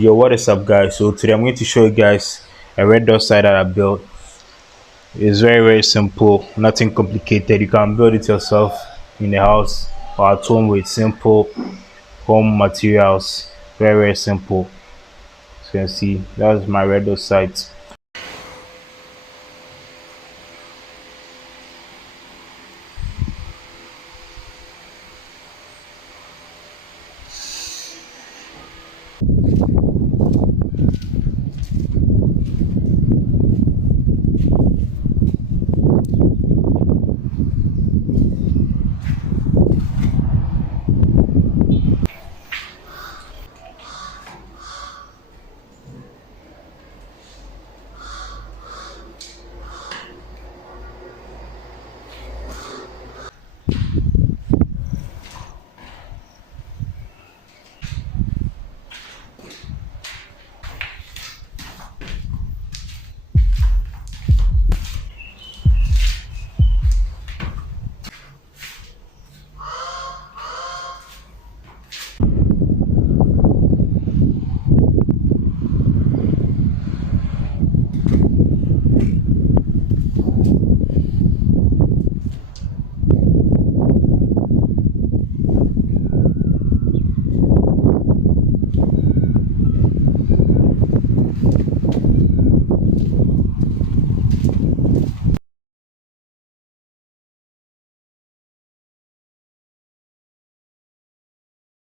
Yo, what is up, guys? So today I'm going to show you guys a red dot sight that I built. It's very simple, nothing complicated. You can build it yourself in the house or at home with simple home materials. Very simple. So you can see that's my red dot sight.